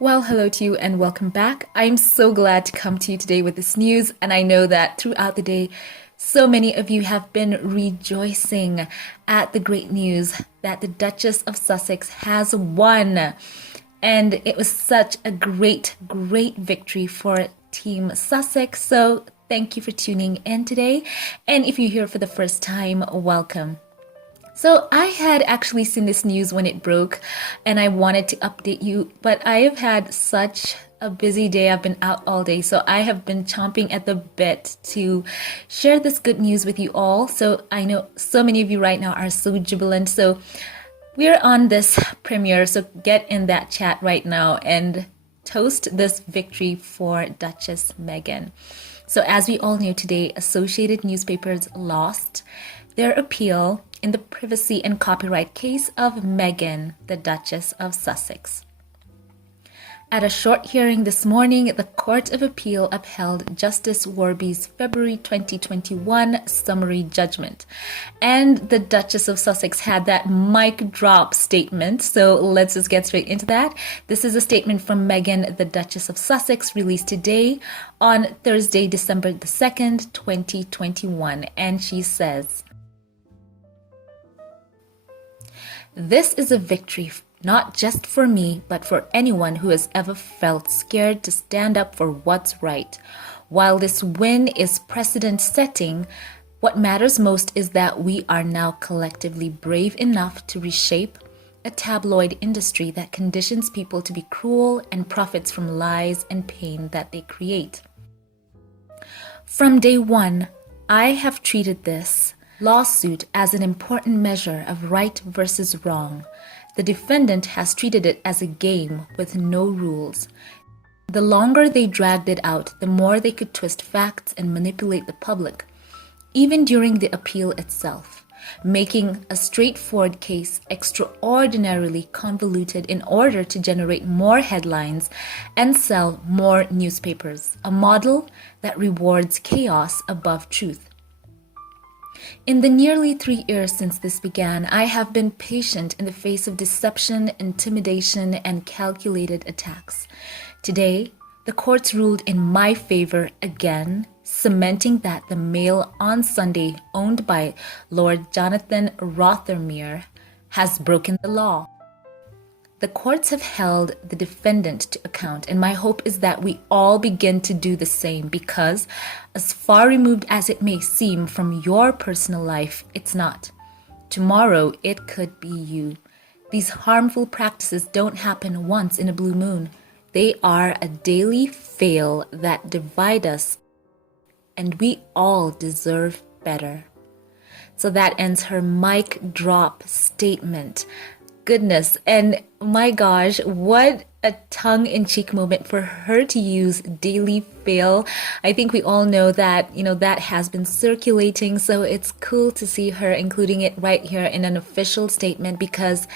Well, hello to you and welcome back. I'm so glad to come to you today with this news, and I know that throughout the day, so many of you have been rejoicing at the great news that the Duchess of Sussex has won. And it was such a great victory for Team Sussex. So thank you for tuning in today. And if you're here for the first time, welcome. So I had actually seen this news when it broke and I wanted to update you, but I have had such a busy day. I've been out all day, so I have been chomping at the bit to share this good news with you all. So I know so many of you right now are so jubilant. So we're on this premiere, so get in that chat right now and toast this victory for Duchess Meghan. So as we all know today, Associated Newspapers lost their appeal in the privacy and copyright case of Meghan, the Duchess of Sussex. At a short hearing this morning, the Court of Appeal upheld Justice Warby's February 2021 summary judgment. And the Duchess of Sussex had that mic drop statement, so let's just get straight into that. This is a statement from Meghan, the Duchess of Sussex, released today on Thursday, December the 2nd, 2021. And she says, "This is a victory not just for me, but for anyone who has ever felt scared to stand up for what's right. While this win is precedent-setting, what matters most is that we are now collectively brave enough to reshape a tabloid industry that conditions people to be cruel and profits from lies and pain that they create. From day one, I have treated this lawsuit as an important measure of right versus wrong. The defendant has treated it as a game with no rules. The longer they dragged it out, the more they could twist facts and manipulate the public, even during the appeal itself, making a straightforward case extraordinarily convoluted in order to generate more headlines and sell more newspapers, a model that rewards chaos above truth. In the nearly 3 years since this began, I have been patient in the face of deception, intimidation, and calculated attacks. Today, the courts ruled in my favor again, cementing that the Mail on Sunday, owned by Lord Jonathan Rothermere, has broken the law. The courts have held the defendant to account, and my hope is that we all begin to do the same because, as far removed as it may seem from your personal life, it's not. Tomorrow, it could be you. These harmful practices don't happen once in a blue moon. They are a daily fail that divide us, and we all deserve better." So that ends her mic drop statement. Goodness, and my gosh, what a tongue-in-cheek moment for her to use daily fail. I think we all know that, that has been circulating, so it's cool to see her including it right here in an official statement because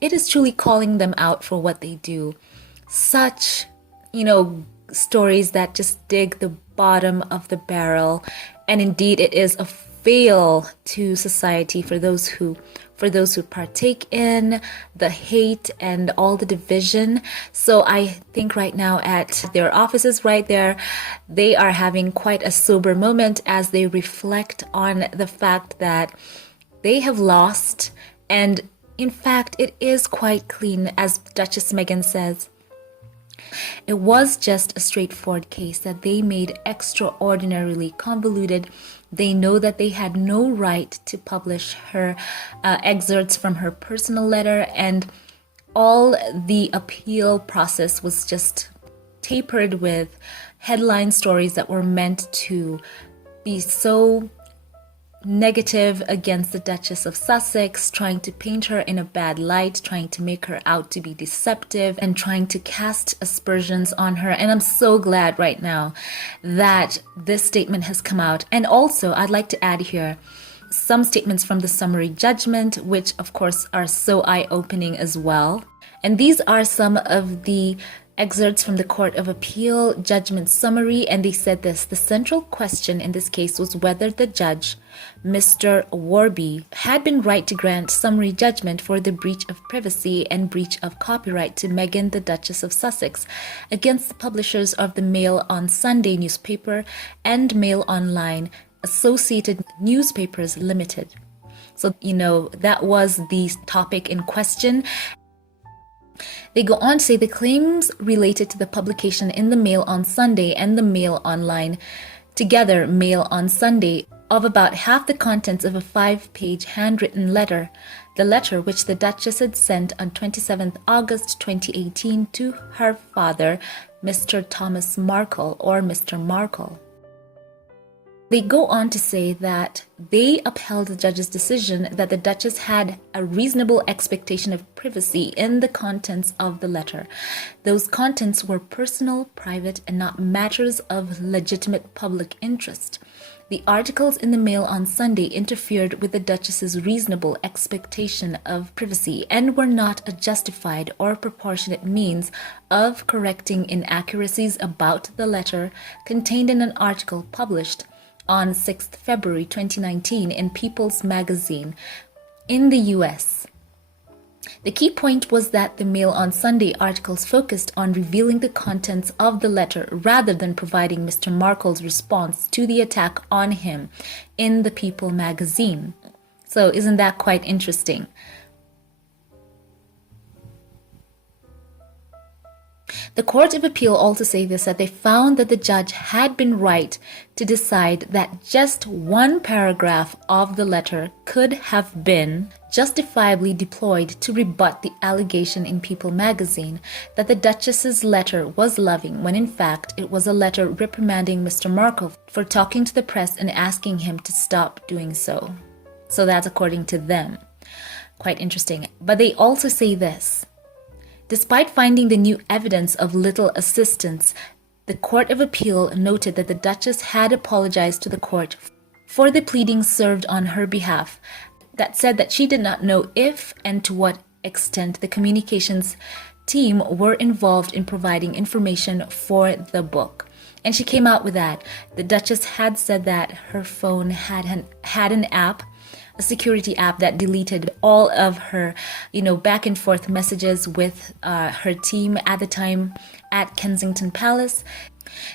it is truly calling them out for what they do. Such, stories that just dig the bottom of the barrel, and indeed it is a fail to society for those who partake in the hate and all the division. So I think right now at their offices right there, they are having quite a sober moment as they reflect on the fact that they have lost. And in fact, it is quite clean, as Duchess Meghan says. It was just a straightforward case that they made extraordinarily convoluted. They know that they had no right to publish her excerpts from her personal letter, and all the appeal process was just tapered with headline stories that were meant to be so negative against the Duchess of Sussex, trying to paint her in a bad light, trying to make her out to be deceptive, and trying to cast aspersions on her. And I'm so glad right now that this statement has come out. And also, I'd like to add here some statements from the summary judgment, which of course are so eye-opening as well. And these are some of the excerpts from the Court of Appeal judgment summary, and they said this: the central question in this case was whether the judge, Mr. Warby, had been right to grant summary judgment for the breach of privacy and breach of copyright to Meghan, the Duchess of Sussex, against the publishers of the Mail on Sunday newspaper and Mail Online Associated Newspapers Limited. So, that was the topic in question. They go on to say the claims related to the publication in the Mail on Sunday and the Mail Online, together Mail on Sunday, of about half the contents of a 5-page handwritten letter, the letter which the Duchess had sent on 27th August 2018 to her father, Mr. Thomas Markle, or Mr. Markle. They go on to say that they upheld the judge's decision that the Duchess had a reasonable expectation of privacy in the contents of the letter. Those contents were personal, private, and not matters of legitimate public interest. The articles in the Mail on Sunday interfered with the Duchess's reasonable expectation of privacy and were not a justified or proportionate means of correcting inaccuracies about the letter contained in an article published on 6th February 2019 in People's Magazine in the US. The key point was that the Mail on Sunday articles focused on revealing the contents of the letter rather than providing Mr. Markle's response to the attack on him in the People magazine. So isn't that quite interesting? The Court of Appeal also say this, that they found that the judge had been right to decide that just one paragraph of the letter could have been justifiably deployed to rebut the allegation in People magazine that the Duchess's letter was loving, when in fact it was a letter reprimanding Mr. Markle for talking to the press and asking him to stop doing so. So that's according to them. Quite interesting. But they also say this: despite finding the new evidence of little assistance, the Court of Appeal noted that the Duchess had apologized to the court for the pleadings served on her behalf that said that she did not know if and to what extent the communications team were involved in providing information for the book. And she came out with that. The Duchess had said that her phone had an app, a security app, that deleted all of her, back and forth messages with her team at the time at Kensington Palace.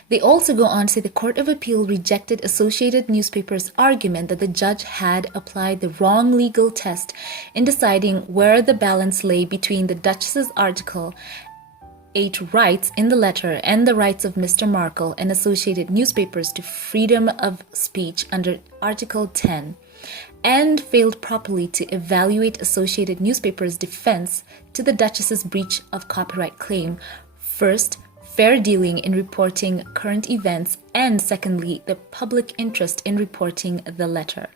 They also go on to say the Court of Appeal rejected Associated Newspaper's argument that the judge had applied the wrong legal test in deciding where the balance lay between the Duchess's Article 8 rights in the letter and the rights of Mr. Markle and Associated Newspapers to freedom of speech under Article 10. And failed properly to evaluate Associated Newspapers' defense to the Duchess's breach of copyright claim. First, fair dealing in reporting current events, and secondly, the public interest in reporting the letter.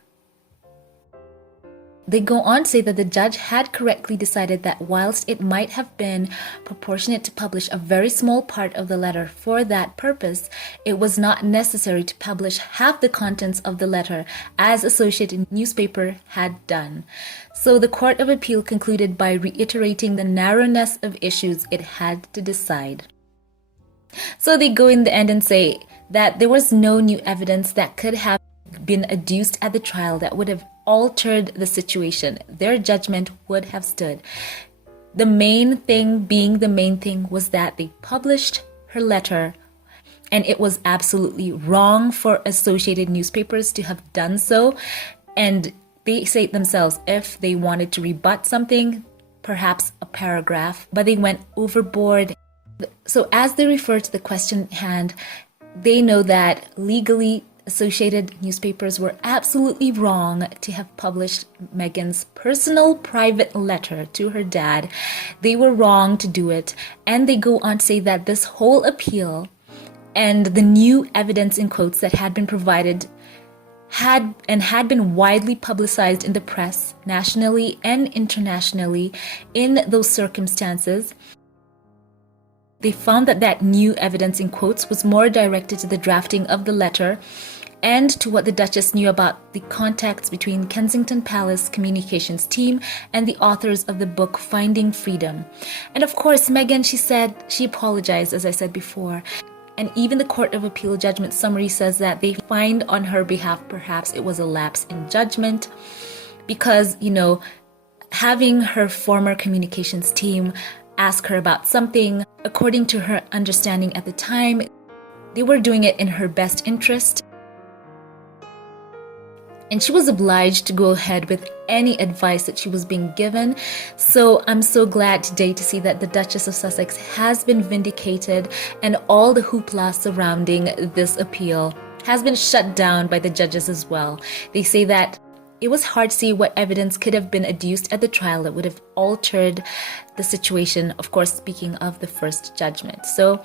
They go on to say that the judge had correctly decided that whilst it might have been proportionate to publish a very small part of the letter for that purpose, it was not necessary to publish half the contents of the letter as Associated Newspaper had done. So the Court of Appeal concluded by reiterating the narrowness of issues it had to decide. So they go in the end and say that there was no new evidence that could have been adduced at the trial that would have altered the situation. Their judgment would have stood. The main thing was that they published her letter, and it was absolutely wrong for Associated Newspapers to have done so. And they say themselves, if they wanted to rebut something, perhaps a paragraph, but they went overboard. So as they refer to the question at hand, they know that legally Associated Newspapers were absolutely wrong to have published Meghan's personal private letter to her dad. They were wrong to do it. And they go on to say that this whole appeal and the new evidence in quotes that had been provided had been widely publicized in the press, nationally and internationally, in those circumstances. They found that new evidence in quotes was more directed to the drafting of the letter and to what the Duchess knew about the contacts between Kensington Palace communications team and the authors of the book Finding Freedom. And of course, Meghan, she said she apologized, as I said before. And even the Court of Appeal judgment summary says that they find on her behalf perhaps it was a lapse in judgment because, having her former communications team ask her about something, according to her understanding at the time, they were doing it in her best interest. And she was obliged to go ahead with any advice that she was being given. So I'm so glad today to see that the Duchess of Sussex has been vindicated and all the hoopla surrounding this appeal has been shut down by the judges as well. They say that it was hard to see what evidence could have been adduced at the trial that would have altered the situation, of course, speaking of the first judgment. So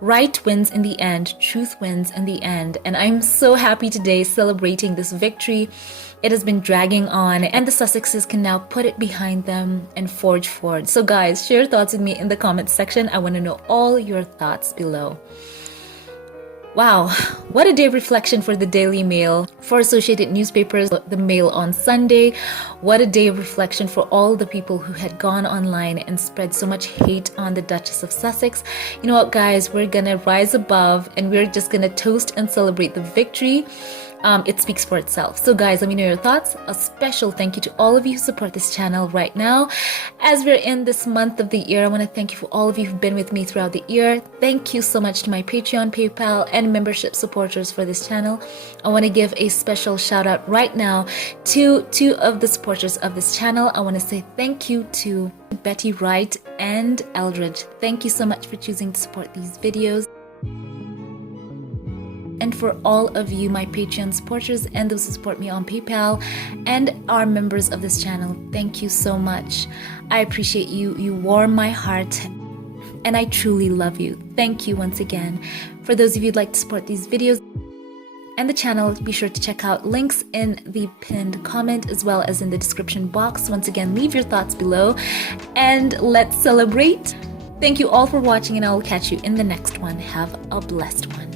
right wins in the end, truth wins in the end, and I'm so happy today celebrating this victory. It has been dragging on, and the Sussexes can now put it behind them and forge forward. So guys, share your thoughts with me in the comments section. I want to know all your thoughts below. Wow, what a day of reflection for the Daily Mail, for Associated Newspapers, the Mail on Sunday. What a day of reflection for all the people who had gone online and spread so much hate on the Duchess of Sussex. You know what, guys, we're gonna rise above and we're just gonna toast and celebrate the victory. It speaks for itself. So guys, let me know your thoughts. A special thank you to all of you who support this channel right now. As we're in this month of the year, I want to thank you for all of you who've been with me throughout the year. Thank you so much to my Patreon, PayPal, and membership supporters for this channel. I want to give a special shout out right now to two of the supporters of this channel. I want to say thank you to Betty Wright and Eldridge. Thank you so much for choosing to support these videos. And for all of you, my Patreon supporters and those who support me on PayPal and are members of this channel, thank you so much. I appreciate you. You warm my heart and I truly love you. Thank you once again. For those of you who'd like to support these videos and the channel, be sure to check out links in the pinned comment as well as in the description box. Once again, leave your thoughts below and let's celebrate. Thank you all for watching and I will catch you in the next one. Have a blessed one.